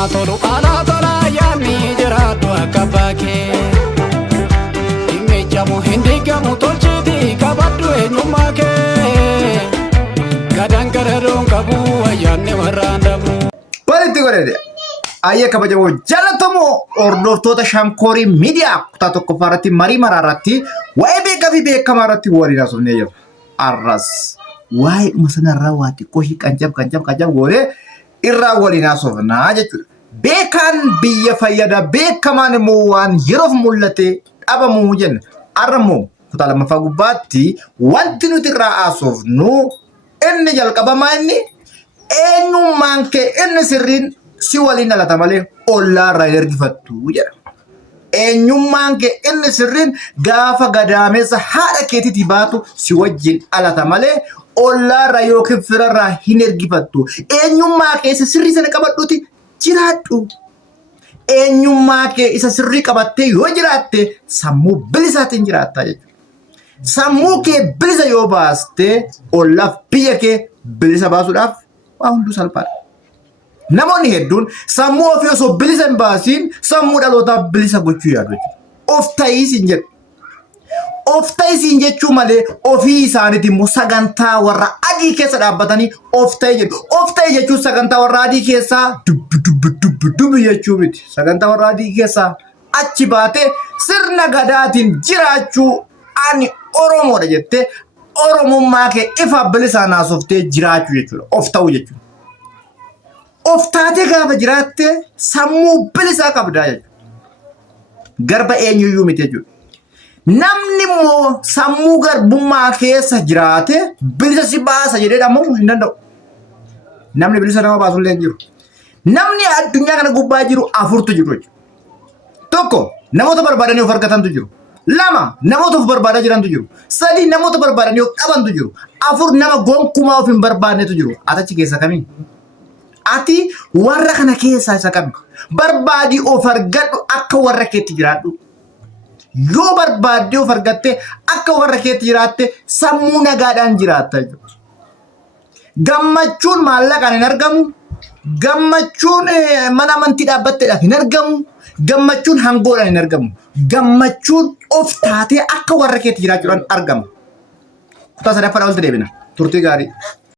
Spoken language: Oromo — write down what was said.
Ana tola yaani jiraatu akka baakee. Immeejamu hindi gamu tolchiti kabaddu eenyummaa kee. Gadaan garadoon qabu ayyaanni warraan dhabu. Walitti godhate ayya kabajamoo jaalatamoo hordoftoota Shankorii Miidiyaa kutaa tokkoffaa irratti marii maraarratti waa'ee beekaa fi beekamaa irratti waliin haasofnee jirra. Arras waa'ee masanarraa waa xiqqoo qancab goonee irraa waliin haasofnaa jechuudha. Beekaan biyya fayyada beekamaan immoo waan yeroof mul'ate dhabamu jenna. Arramoo kutaa lammaffaa gubbaatti wanti nuti irraa haasofnu inni jalqabamaa inni eenyummaan kee inni sirriin si waliin dhalata malee ollaarraa hin ergifattu jedha. Eenyummaan kee inni sirriin gaafa gadaamessa haadha keetiitii baatu si wajjin dhalata malee ollaarraa yookiin firarraa hin ergifattu. Eenyummaa kee isa sirrii sana qabadhuuti jiraadhu. Eenyummaa kee isa sirrii qabattee yoo jiraatte sammuu bilisaatiin jiraattaa jechuudha. Sammuu kee bilisa yoo baaste ollaaf biyya kee bilisa baasuudhaaf waa hunduu salphaadha. Namoonni hedduun sammuu ofii osoo bilisa hin baasiin sammuu dhalootaa bilisa gochuu yaadu jechuudha. Of ta'iisiin jedhu. Of ta'iisiin jechuu malee ofii isaaniitiin immoo sagantaa warra adii keessa dhaabbatanii of ta'i jedhu. Of ta'i jechuun sagantaa warra adii keessaa dubbi jechuu miti. Sagantaa warra adii keessaa achi baatee sirna gadaatiin jiraachuu ani Oromoodha jettee Oromummaa kee ifa bilisaan haasoftee jiraachuu jechuudha. Of ta'uu jechuudha. Of taatee gaafa jiraatte sammuu bilisaa qabdaa jechuudha. Garba eenyuyyuu miti jechuudha. Namni immoo sammuu garbummaa keessa jiraate bilisa si baasa jedhee dhama'uu hin danda'u. Namni bilisa nama baasullee hin jiru. Namni addunyaa kana gubbaa jiru afurtu jiru jechuudha. Tokko namoota barbaadanii of argatantu jiru. Lama namoota of barbaadaa jirantu jiru. Sadi namoota barbaadanii of dhabantu jiru. Afur nama gonkumaa of hin barbaannetu jiru. Atachi keessa kamiin? Ati warra kana keessaa isa kami? Barbaadii of argadhu akka warra keetti jiraadhu. Yoo barbaadde of argatte akka warra keetti jiraatte sammuu nagaadhaan jiraatta jechuudha. Gammachuun maallaqaan hin argamu. Gammachuun mana amantii dhaabbatteedhaaf hin argamu. Gammachuun hangoodhaan hin argamu. Gammachuun of taatee akka warra keetti jiraachuudhaan argama. Kutaa sadaffadhaa walitti deebina. Turtii gaarii.